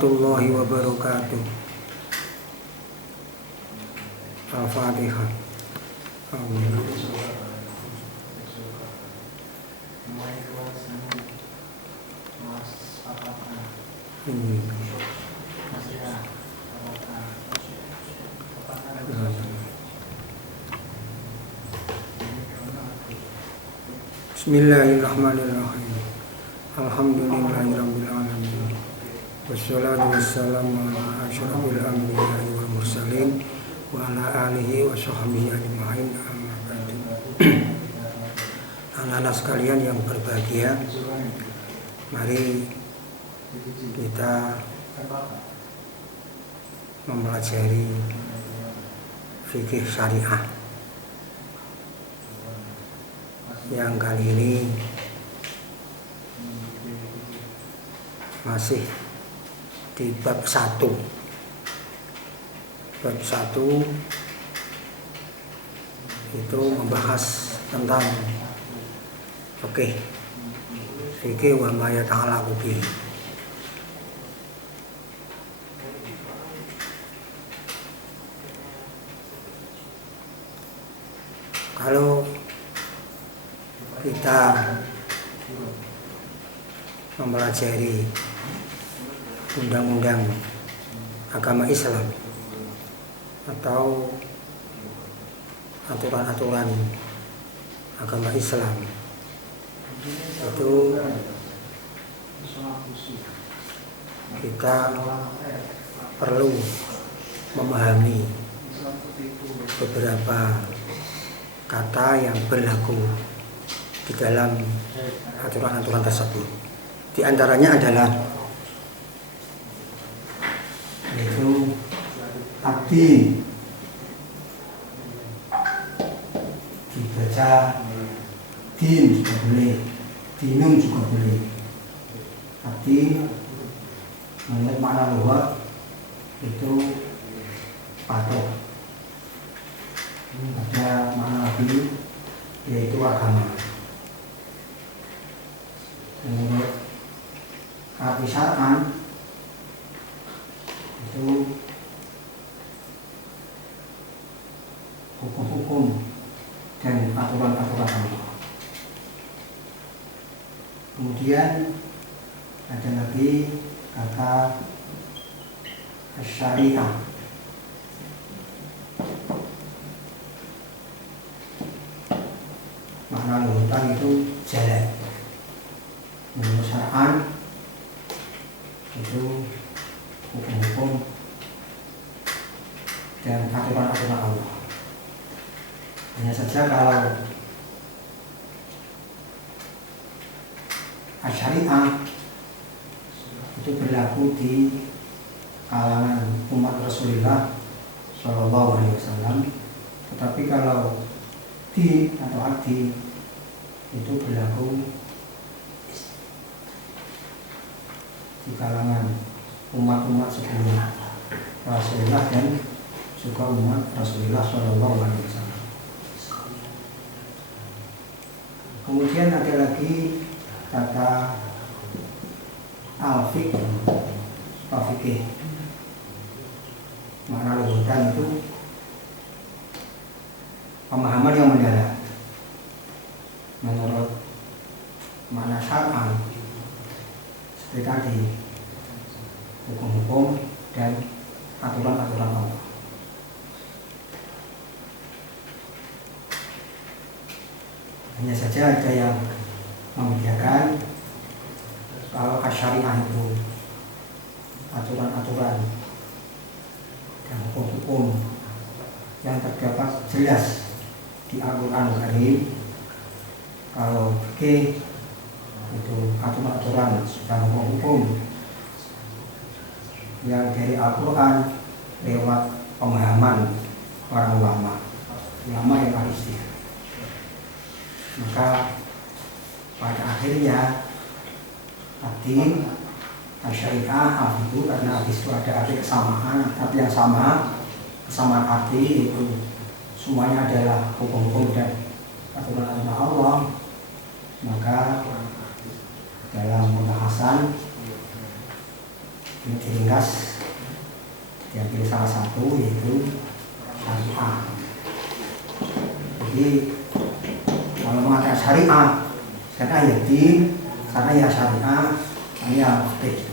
warahmatullahi wabarakatuh. Al-Fatihah. Amin. Bismillahirrahmanirrahim. Alhamdulillahirabbil alamin. Wassalatu wassalamu ala asyrofil anbiya'i wal mursalin wa ala alihi wa sahbihi ajma'in. Amma ba'du. Anak-anak sekalian yang berbahagia, mari kita mempelajari fikih syariah. Yang kali ini masih di bab 1. Bab 1 itu membahas tentang fikih wa ma yata'allaqu bihi. Kalau kita mempelajari undang-undang agama Islam atau aturan-aturan agama Islam, itu kita perlu memahami beberapa kata yang berlaku di dalam aturan-aturan tersebut. Di antaranya adalah yaitu abdi, dibaca din juga boleh, dinun juga boleh. Abdi menurut makna luar itu patok, ada makna lebih yaitu agama. Menurut arti syar'an itu hukum-hukum dan aturan-aturan Allah. Kemudian ada lagi kata syariah. Makna luhutan itu jalan. Menurut syar'an itu hukum-hukum dan aturan-aturan Allah. Hanya saja kalau syariah itu berlaku di kalangan umat Rasulullah Shallallahu Alaihi Wasallam, tetapi kalau di atau abdi itu berlaku di kalangan umat-umat sebelum Rasulullah dan juga umat Rasulullah Shallallahu Alaihi Wasallam. Kemudian ada lagi kata al-fiqh atau fikih. Makna luhutan itu pemahaman yang mendalam. Menurut makna syar'an seperti tadi, hukum-hukum dan aturan-aturan Allah. Hanya saja ada yang membedakan kalau syariah itu aturan-aturan dan hukum-hukum yang terdapat jelas di Al-Quran Karim. Kalau fikih itu aturan-aturan dan hukum-hukum yang dari Al-Quran lewat pemahaman para ulama yang aristih. Maka pada akhirnya adin, syariah, itu karena hadis itu ada arti kesamaan, arti yang sama, kesamaan arti itu semuanya adalah hukum-hukum dan aturan-aturan Allah. Maka dalam pembahasan Ini diringkas, diambil salah satu yaitu syariah. Jadi kalau mengatakan syariah ya din, syariah ya syariah, syariah fikih.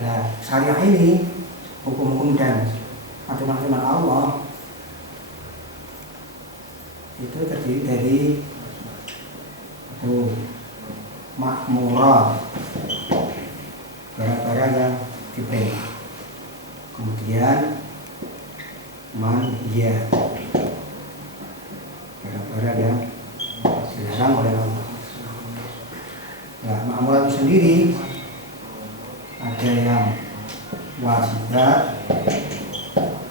Nah, syariah ini hukum-hukum dan aturan-aturan Allah itu terdiri dari makmurat, barang-barang yang diperintah, kemudian manhiyat, barang-barang yang dilarang oleh Allah. Nah, makmurat itu sendiri ada yang wajibat,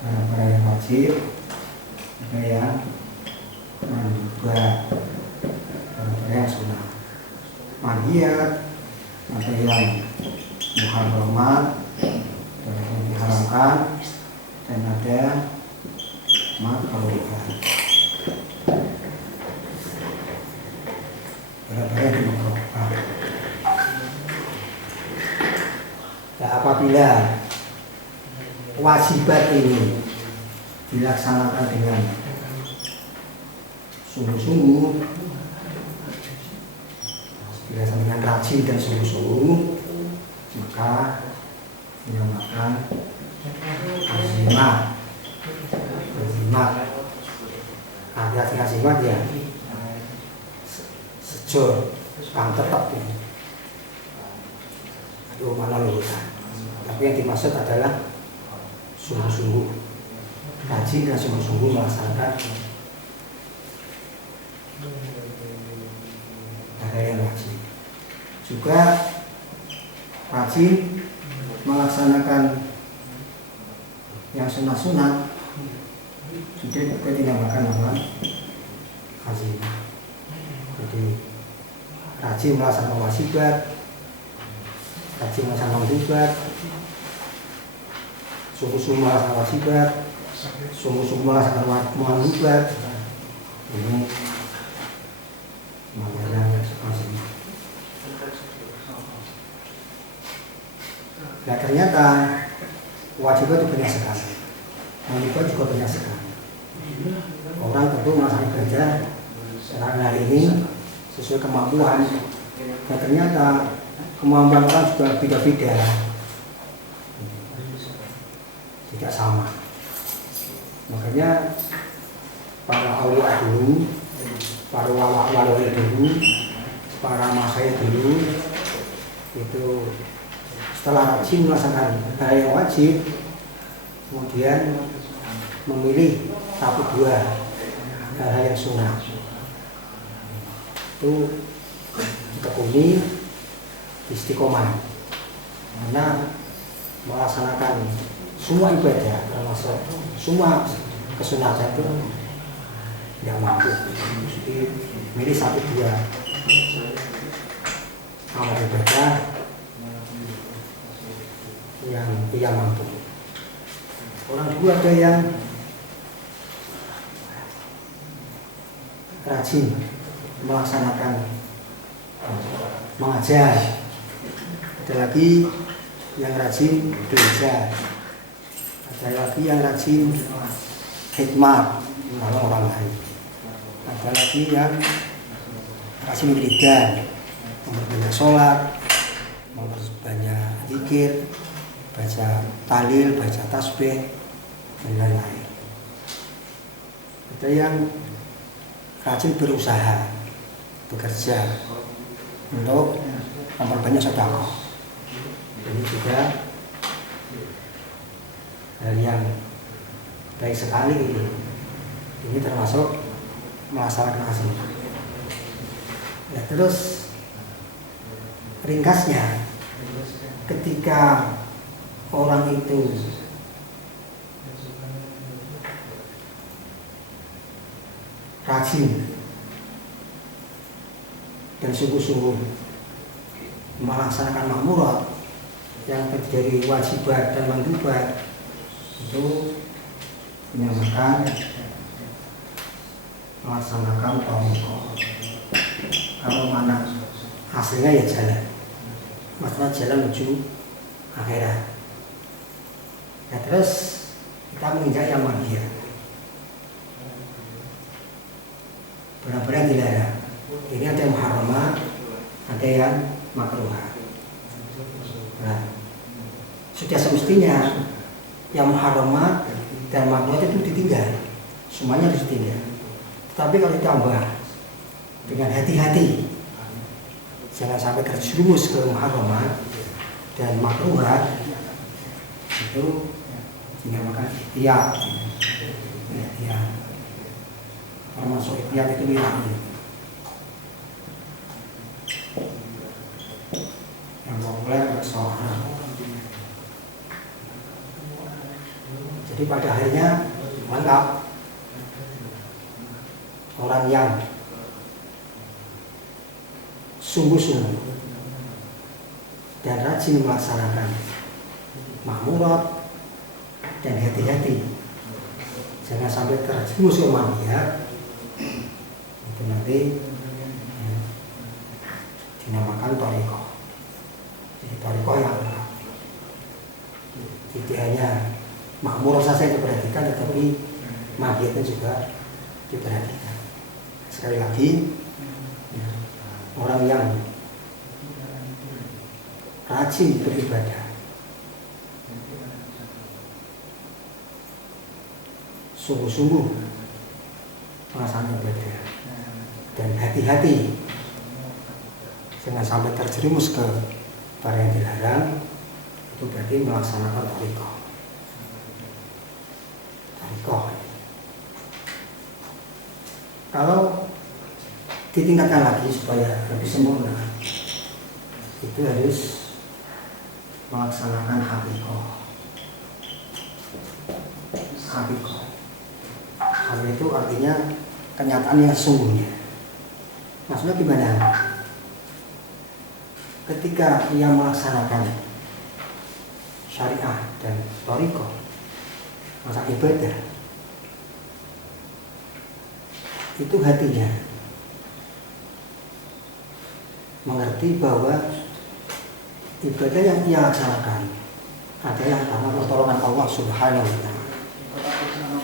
barang-barang yang wajib, ada yang mandubat, barang-barang yang sunnah. Manhiyat ada yang muharramat, barang yang diharamkan, dan ada makruhat, barang-barang yang dimakruhkan. Nah, apabila wajibat ini dilaksanakan dengan sungguh-sungguh, dilaksanakan dengan rajin dan sungguh-sungguh, maka dinamakan azimat. Azimat, arti azimat ya sejur, kang tetap ini. Itu mana lurusan. Tapi yang dimaksud adalah sungguh-sungguh, rajin dan sungguh-sungguh melaksanakan ada yang wajib. Juga rajin melaksanakan yang sunat-sunat, sudah juga dinamakan nama azimah. Jadi rajin melaksanakan wajibat, rajin melaksanakan wajibat, sungguh-sungguh melaksanakan wajibat, sungguh-sungguh melaksanakan wajibat. Ini namanya azimah. Nah, ternyata wajibat itu banyak sekali, wajibat juga banyak sekali. Orang tentu melaksanakan ibadah sekarang hari ini sesuai kemampuan, dan ternyata kemampuan orang juga beda-beda, tidak sama. Makanya para awliya dulu, para wali dulu, para masyayikh dulu itu setelah rajin melaksanakan hal yang wajib, kemudian memilih satu dua hal yang sunnah, itu ditekuni istiqomah, karena melaksanakan semua ibadah termasuk semua kesunatan itu tidak mampu. Jadi milih satu dua amal ibadah yang ia mampu. Orang dulu ada yang rajin melaksanakan mengajar, ada lagi yang rajin belajar, ada lagi yang rajin khidmat menolong orang lain, ada lagi yang rajin wiridan, memperbanyak sholat, memperbanyak zikir, baca tahlil, baca tasbih, dan lain-lain. Ada yang rajin berusaha, bekerja untuk memperbanyak sedekah. Ini juga hal yang baik sekali ini. Ini termasuk melaksanakan azimah. Ya, terus ringkasnya, ketika orang itu rajin dan sungguh-sungguh melaksanakan makmurat yang terdiri dari wajibat dan mandubat, itu dinamakan melaksanakan tariqah. Kalau mana hasilnya ya jalan, masalah jalan menuju akhirat. Nah, terus kita menginjak yang magia, benar-benar dilarang. Ini ada yang muharramah, ada yang makruhah. Nah, sudah semestinya yang muharramah dan makruhah itu ditinggal, semuanya harus ditinggal. Tetapi kalau ditambah dengan hati-hati, jangan sampai terjerumus ke muharramah dan makruhah, itu dinamakan ihtiyat. Ihtiyat, termasuk ihtiyat itu wirai. Yang populer bersoal. Jadi pada akhirnya lengkap orang yang sungguh-sungguh dan rajin melaksanakan ma'murat dan hati-hati, jangan sampai terjerumus ke maksiat. Itu nanti dinamakan thariqah. Jadi thariqah yang tidak hanya makmur saja diperhatikan, tetapi maksiatnya juga diperhatikan. Sekali lagi, orang yang rajin beribadah, sungguh-sungguh melaksanakan ibadah dan hati-hati, jangan sampai terjerumus ke barang yang dilarang, itu berarti melaksanakan thariqah. Kalau ditingkatkan lagi supaya lebih sempurna, itu harus melaksanakan haqiqah. Hal itu artinya kenyataan yang sesungguhnya. Maksudnya gimana? Ketika ia melaksanakan syariah dan thariqah, masa ibadah, itu hatinya mengerti bahwa ibadah yang ia laksanakan adalah karena pertolongan Allah Subhanahu wa Ta'ala.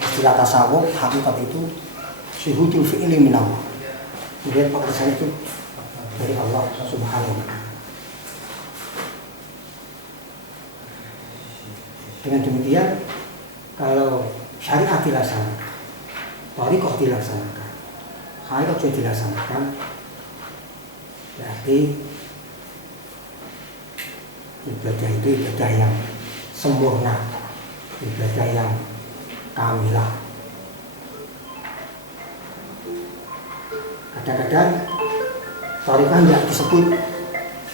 Istilah tasawuf, hakikat itu syuhudul fi'li minallah, melihat pekerjaan itu dari Allah Subhanahu wa Ta'ala. Dengan demikian, kalau syariat dilaksanakan, thariqah dilaksanakan, hakikat juga dilaksanakan, berarti ibadah itu ibadah yang sempurna, ibadah yang kamilah. Kadang-kadang thariqah tidak disebut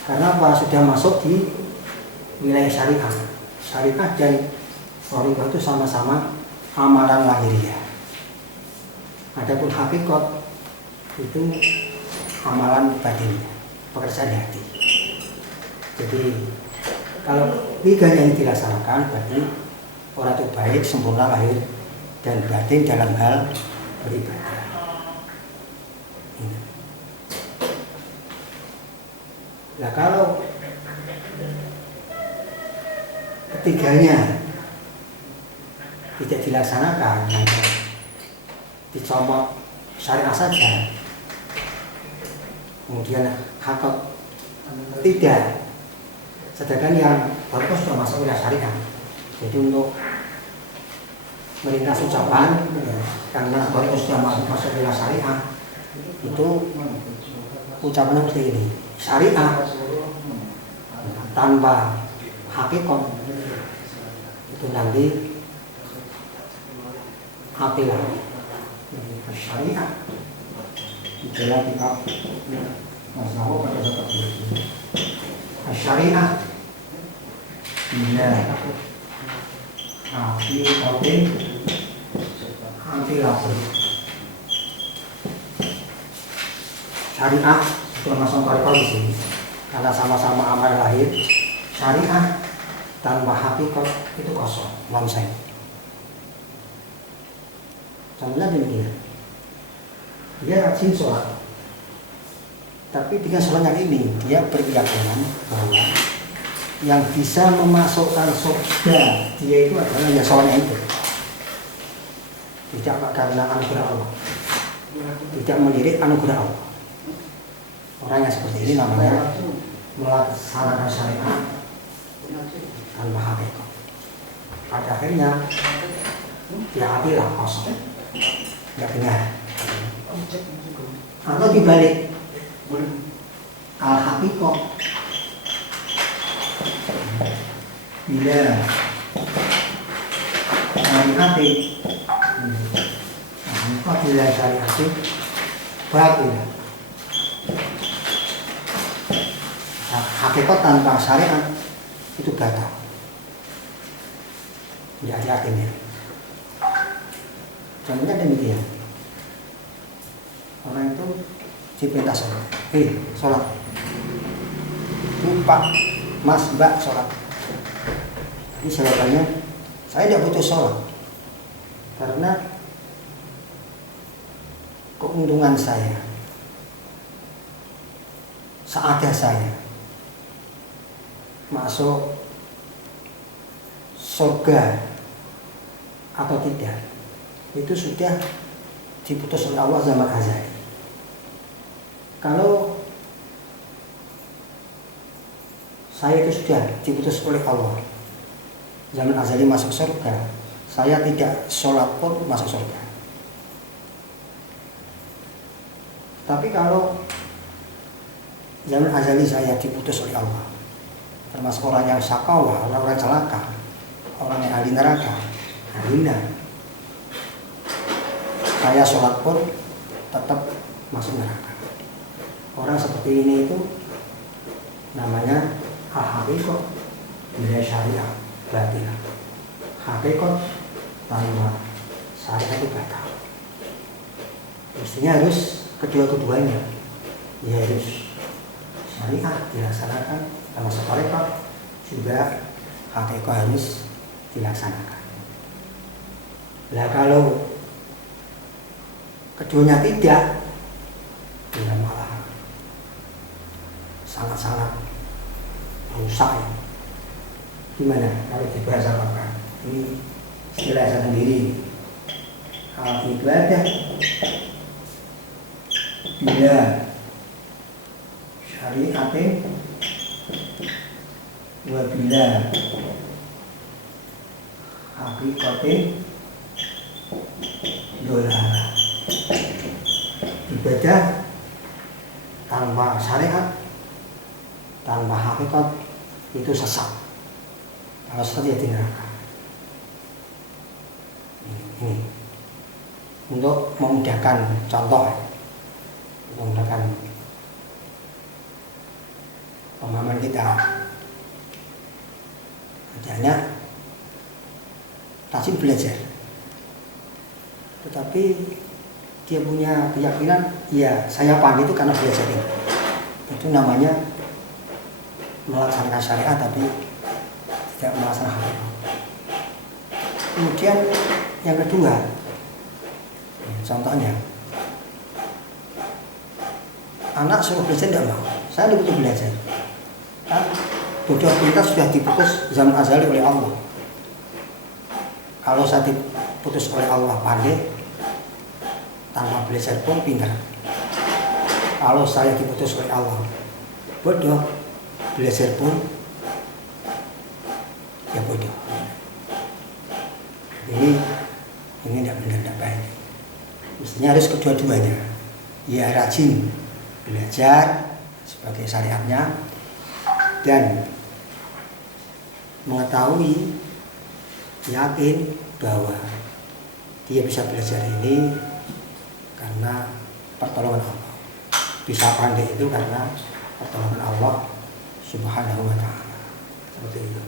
karena apa? Sudah masuk di wilayah syariah. Syariah dan thariqah itu sama-sama amalan lahiriah. Adapun hakikat itu amalan batin, pekerjaan hati. Jadi kalau tiga yang dilaksanakan, berarti orang itu baik, sempurna lahir dan batin dalam hal beribadah. Nah, kalau ketiganya tidak dilaksanakan, dicomot syariah saja, kemudian hakikat tidak, sedangkan yang baru sudah masuk wilayah syariah. Jadi untuk melintas ucapan, karena baru sudah masuk wilayah syariah, itu ucapannya seperti ini: syariah tanpa hakikat itu nanti hatilah. Syariah di dalam kitab Masnawi pada seperti itu. Syariah hati kotin hati lapar. Syariah itu masuk thariqah di sini karena sama-sama amal lahir. Syariah tanpa hakikat itu kosong, nonsen. Contohnya demikian, dia rajin sholat, Tapi dengan sholat yang ini dia berkeyakinan bahwa yang bisa memasukkan surga dia itu adalah ya sholatnya itu. Tidak karena anugerah Allah, tidak melirik anugerah Allah. Orang yang seperti ini namanya melaksanakan syariat tanpa hakikat. Pada akhirnya ya apilah kosong, nggak dengar. Atau dibalik al hakikat, bila syariat apabila syariat batil, hakikat tanpa syariat itu batal. Ya yakin ya. Contohnya demikian. Orang itu diperintah sholat. Sholat. Pak, Mas, Mbak sholat. Ini jawabannya, saya tidak butuh sholat. Karena keuntungan saya, seada saya, masuk surga atau tidak, itu sudah diputus oleh Allah zaman azali. Kalau saya itu sudah diputus oleh Allah zaman azali masuk surga, saya tidak sholat pun masuk surga. Tapi kalau zaman azali saya diputus oleh Allah, termasuk orang yang syakawa, orang celaka, orang yang ahli neraka, ahlinya, saya sholat pun tetap masuk neraka. Orang seperti ini itu namanya al-haqiqah bila syariah batil. Hakikat tanpa syariah itu batal. Mestinya harus kedua-keduanya, ya harus syariah dilaksanakan, termasuk hakikat juga hakikat harus dilaksanakan. Nah kalau keduanya tidak, ya malah sangat-sangat rusak ya. Gimana kalau dibahas apa? Ini istilah saya sendiri. Hal ibadah bila syariat wa bila hakikat dolar. Ibadah tanpa syariat, tanpa hakikat itu sesat. Kalau sesat ya di neraka. Ini untuk memudahkan contoh, memudahkan pemahaman kita. Adanya rajin belajar, tetapi dia punya keyakinan, ya saya pandai itu karena belajar ini. Itu namanya melaksanakan syariat tapi tidak melaksanakan hakikat. Kemudian yang kedua, contohnya anak suruh belajar tidak mau, saya tidak butuh belajar. Kan bodoh kita sudah diputus zaman azali oleh Allah. Kalau saya diputus oleh Allah pandai, tanpa belajar pun pintar. Kalau saya diputus oleh Allah bodoh, belajar pun ya bodoh. Ini tidak benar, tidak baik. Mestinya harus kedua-duanya. Ya rajin belajar sebagai syariatnya dan mengetahui, yakin bahwa dia bisa belajar ini karena pertolongan Allah. Bisa pandai itu karena pertolongan Allah Subhanahu wa ta'ala. Seperti itu.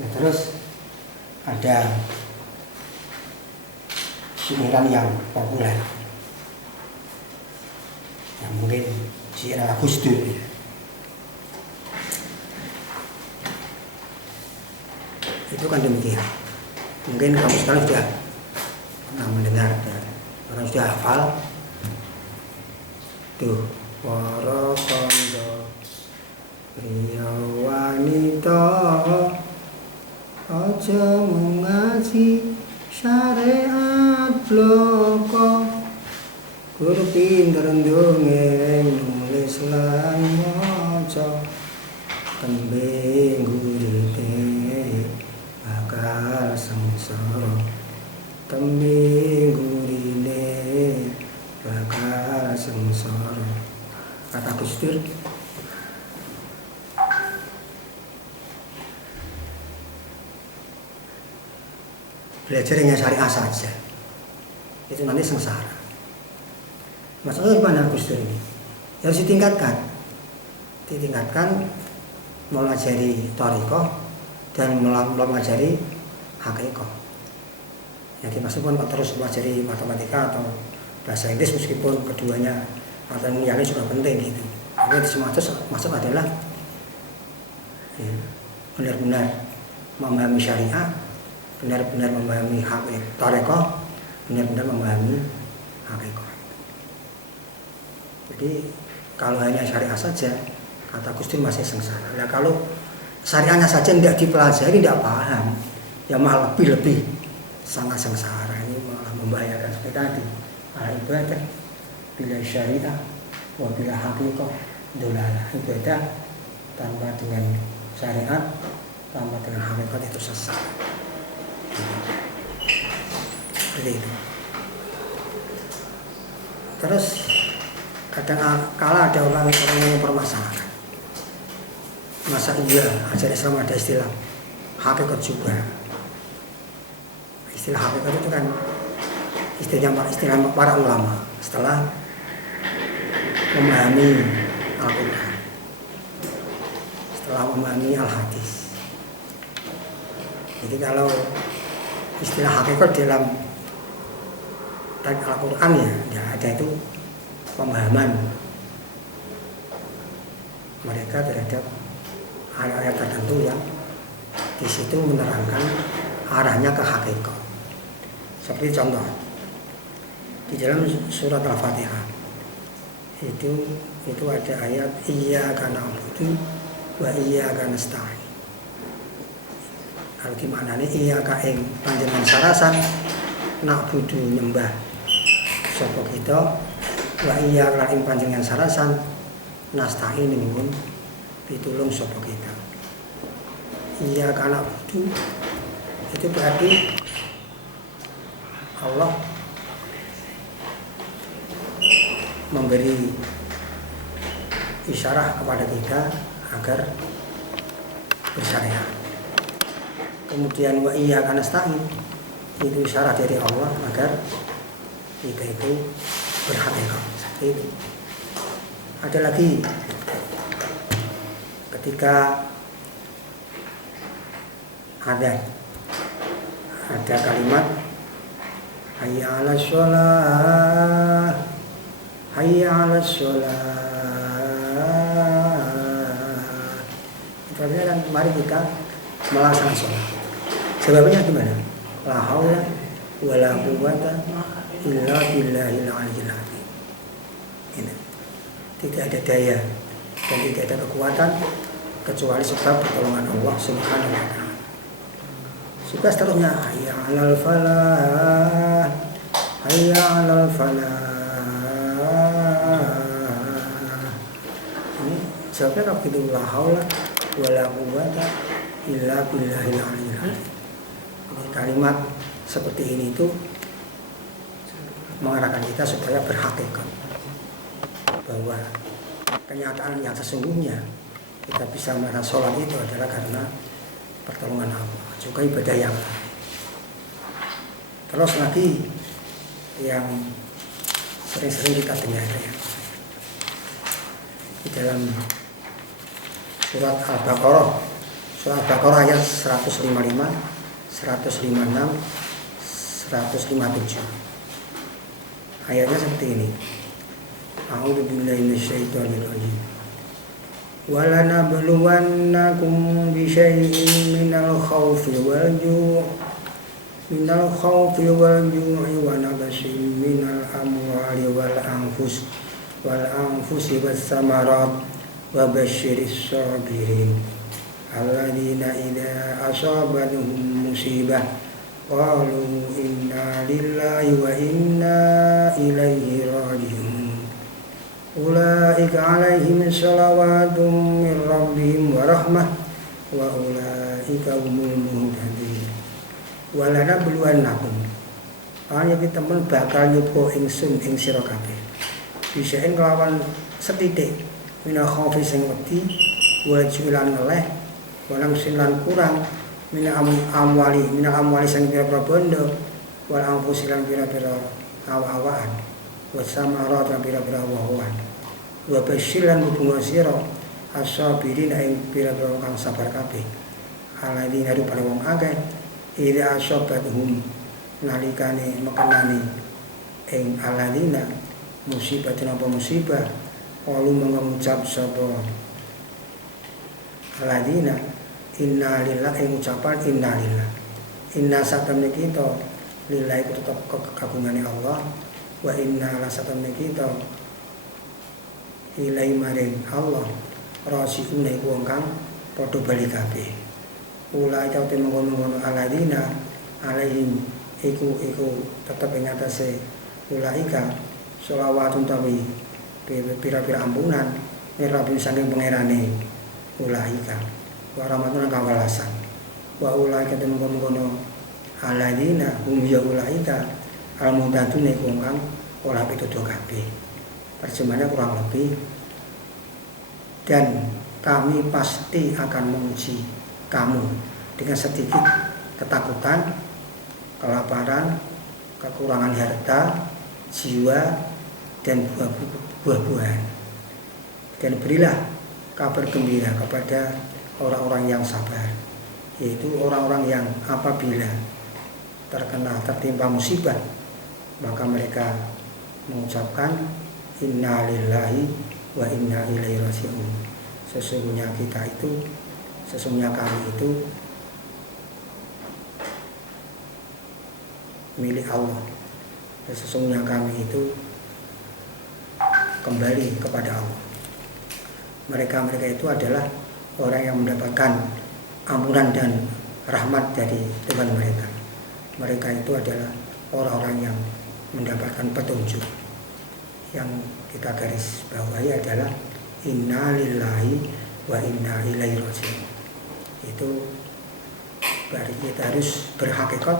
Nah, terus ada sindiran yang populer yang mungkin sindiran Gus Dur ya. Itu kan demikian. Mungkin kamu sekarang sudah pernah mendengar dan orang sudah hafal. Tuh, para kondo pria wanita aja mengaji syariat bloko, guru pinter ndongeng nulis lan maca, tembing gurite bakal sengsara, tembing gurine bakal sengsara. Kata Gus Dur, belajar hanya syariah saja itu nanti sengsara. Maksudnya gimana Gus Dur ini? Harus ditingkatkan melajari thariqah dan melajari hakikoh. Yang dimaksudkan terus melajari matematika atau bahasa Inggris meskipun keduanya atau yang juga penting gitu. Tapi semua itu maksud adalah ya, benar-benar memahami syariah, benar-benar memahami thariqah, benar-benar memahami hakikoh. Jadi kalau hanya syariah saja, kata Gus Dur masih sengsara. Nah kalau syariahnya saja tidak dipelajari, tidak paham, ya malah lebih sangat sengsara. Ini malah membahayakan seperti tadi. Ibadah bila syariah, wa bila hakikoh, dolalah. Ibadah tanpa dengan syariat, tanpa dengan hakikat itu sesat. Seperti itu. Terus kala ada orang yang mempermasalahkan, masa iya ajaran Islam ada istilah hakikat juga. Istilah hakikat itu kan istilah para ulama setelah memahami Al-Quran, setelah memahami Al-Hadis. Jadi kalau istilah hakikat dalam Al-Quran ya ada itu pemahaman mereka terhadap ayat-ayat tertentu yang di situ menerangkan arahnya ke hakikat. Seperti contoh di dalam surat Al-Fatihah itu ada ayat iyyaka na'budu wa iyyaka nasta'in. Kalau dimaknani iyyaka ing panjenengan sarasan, na'budu nyembah sapa kita, wa iyyaka ing panjenengan sarasan nasta'in nyuwun pitulung sapa kita. Iyyaka na'budu itu berarti Allah memberi isyarat kepada kita agar bersyariat. Kemudian wa iyyaka nasta'in itu isyarat dari Allah agar kita itu berhakikat. Seperti itu. Ada lagi ketika ada kalimat hayya 'alas shalah, hayya 'alas shalah. Itu artinya kan mari kita melaksanakan sholat. Sebabnya gimana? La haula wala quwwata illa billahil aliyyil azim. Ini. Tidak ada daya dan tidak ada kekuatan kecuali sebab pertolongan Allah Subhanahu wa taala. Juga seterusnya hayya 'alal falah, hayya 'alal falah. Ini sebabnya kalau begitu la haula wala quwwata illa billahil aliyyil azim. Kalimat seperti ini itu mengarahkan kita supaya berhakikat bahwa kenyataan yang sesungguhnya kita bisa melakukan sholat itu adalah karena pertolongan Allah, juga ibadah yang lain. Terus lagi yang sering-sering kita dengar ya, di dalam surat Al-Baqarah ayat 155, 156, 157. Ayatnya seperti ini. A'udzu billahi minasyaitonir rajim. walanabluwannakum bisyai'in minal khawfi wal ju'i wa naqsin minal amwali wal anfusi was samarat wa basyiris sabirin alladzina idza asabatuhum musibah qalu inna lillahi wa inna ilaihi raji'un ulaika alaihim shalawatun min rabbihim wa rahmah wa ulaika humul muhtadin. Walanabluwannakum ana iki temen bakal nyoba ingsun ing sira kabeh bisaen kelawan setitik mina khaufi sing wedi wa julan oleh walang silan kurang mina amwali sing pira-pira bondo wal anfusi lan pira-pira awa-awaan wa samarat lan pira-pira woh-wohan wa basyilan hubungan sira as-sabirin ing pira-pira kang sabar kabeh alladzina rupane wong akeh ida asobatuhum nalikane mekenani ing alladzina musibah apa musibah qalu mengucap sapa alladzina inna lillahi ucapan inna lillah inna satamne kita lillahi tetep kekagungane Allah wa inna la satamne kita ilai maring Allah rasiun iku wong kang padha bali kabeh ulai kau temengkono alladzina alaihim iku tetep ing atase ulaika sholawatun tawi pira-pira ampunan nirabi saking pangerane ulaika wa rahmatun kawalasan wa ulaika temengkono alladzina hum ya ulaika al-muhtadun iku kang ora pituduh kabeh terjemahnya kurang lebih dan kami pasti akan menguji kamu dengan sedikit ketakutan, kelaparan, kekurangan harta, jiwa, dan buah-buahan. Dan berilah kabar gembira kepada orang-orang yang sabar, yaitu orang-orang yang apabila tertimpa musibah, maka mereka mengucapkan inna lillahi wa inna ilaihi raji'un. Sesungguhnya kami itu milik Allah. Dan sesungguhnya kami itu kembali kepada Allah. Mereka itu adalah orang yang mendapatkan ampunan dan rahmat dari Tuhan mereka. Mereka itu adalah orang-orang yang mendapatkan petunjuk. Yang kita garis bawahi adalah inna lillahi wa inna ilaihi raji'un. Itu berarti kita harus berhakikat,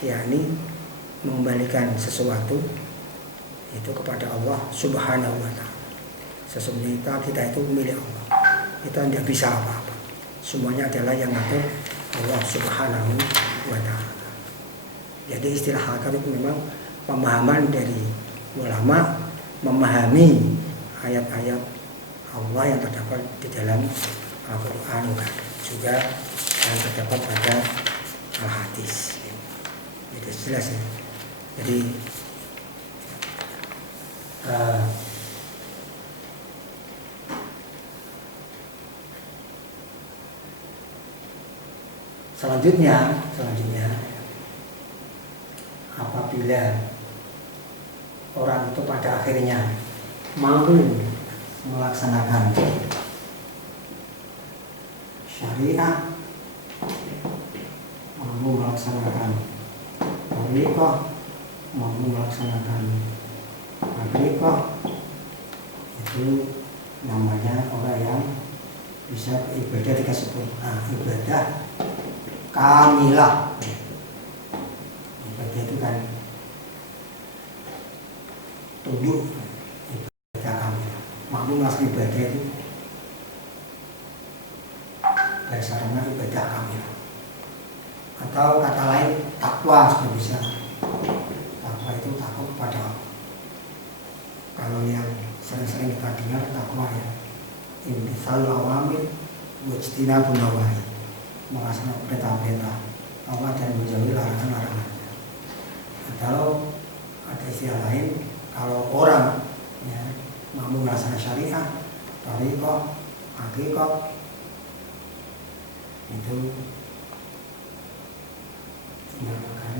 yakni mengembalikan sesuatu itu kepada Allah Subhanahu wa ta'ala. Sesungguhnya kita itu milik Allah, kita tidak bisa apa-apa, semuanya adalah yang ngatur Allah Subhanahu wa ta'ala. Jadi istilah hakikat itu memang pemahaman dari ulama memahami ayat-ayat Allah yang terdapat di dalam Al-Quran, juga yang terdapat pada Al-Hadis. Itu jelas ya. Jadi selanjutnya apabila orang itu pada akhirnya mampu melaksanakan syariah, mampu melaksanakan tariqah, mampu melaksanakan haqiqah, itu namanya orang yang bisa beribadah dikasih ibadah kamilah. Ibadah itu kan tunduk, ibadah kamilah. Mampu melaksanakan ibadah itu dasarnya ibadah kamilah. Atau kata lain takwa sudah bisa. Takwa itu takut kepada Allah. Kalau yang sering-sering kita dengar takwa ya, imtitsalul awamir wajtinabun nawahi, melaksanakan perintah-perintah Allah dan menjauhi larangan-larangannya. Kalau ada istilah lain, kalau orang ya, mampu melaksanakan syariah, tariqah, hakikat itu dinamakan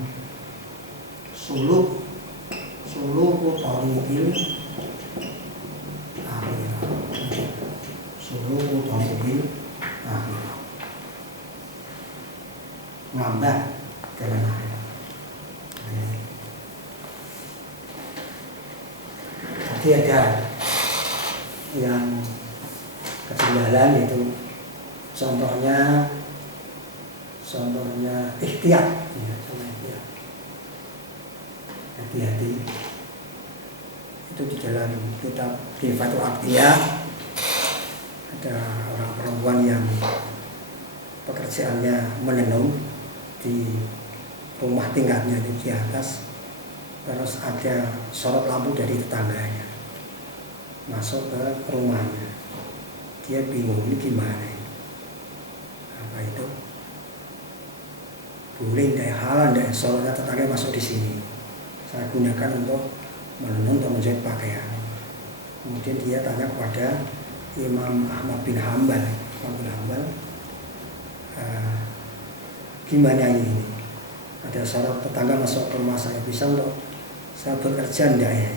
suluk thariqil akhirah. Suluk thariqil akhirah, ngambah jalan akhirat. Jadi ada yang ketinggalan itu contohnya ikhtiar, ya, contoh ikhtiar. Hati-hati itu di dalam kitab Kifatul Aqdiyah ada orang perempuan yang pekerjaannya menenun di rumah tinggalnya di atas, terus ada sorot lampu dari tetangganya masuk ke rumahnya. Dia bingung ini gimana, apa itu boleh tidak halal tidak sorotnya tetangga masuk di sini, saya gunakan untuk menenun atau menjahit pakaian. Kemudian dia tanya kepada Imam Ahmad bin Hambal, gimana ini? Ada sorot tetangga masuk ke rumah saya, bisa untuk saya bekerja enggak ya?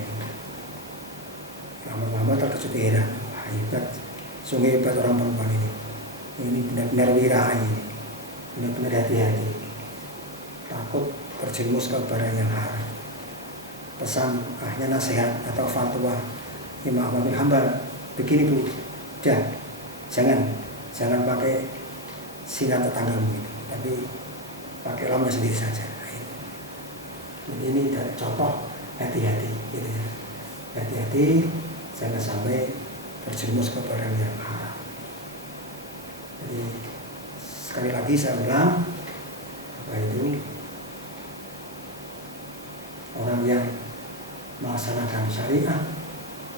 Imam Ahmad terkejut heran, hebat, sungguh hebat orang perempuan ini. Ini benar-benar wira ini, benar-benar hati-hati, takut terjerumus ke barang yang haram. Pesan akhirnya nasihat atau fatwa Imam Ahmad bin Hambal, begini Bu, jangan pakai sinar tetanggamu itu, tapi pakai lampu sendiri saja. Jadi ini dari contoh hati-hati, gitu ya. Hati-hati jangan sampai terjerumus ke barang yang haram. Jadi sekali lagi saya ulang, apa itu orang yang melaksanakan syariah,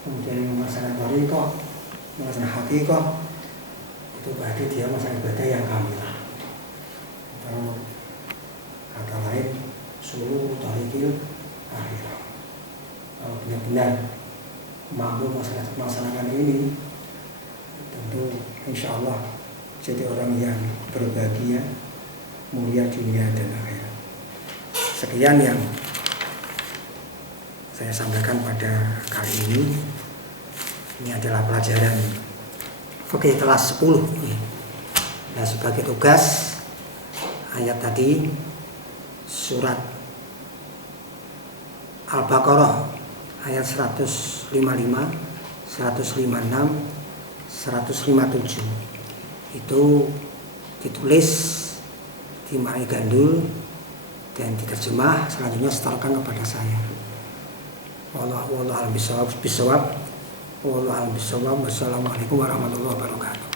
kemudian melaksanakan thariqah, melaksanakan haqiqah, itu berarti dia melaksanakan ibadah yang kamilah. Atau kata lain, suluk thariqil akhirah. Kalau benar-benar mampu melaksanakan ini, tentu insya Allah jadi orang yang berbahagia, mulia dunia dan akhirat. Sekian yang saya sampaikan pada kali ini. Ini adalah pelajaran fikih kelas 10. Nah, sebagai tugas ayat tadi surat Al-Baqarah ayat 155, 156, 157 itu ditulis, dimaknai gandul dan diterjemah, selanjutnya setorkan kepada saya. Wallahu a'lam bishawab. Wassalamualaikum warahmatullahi wabarakatuh.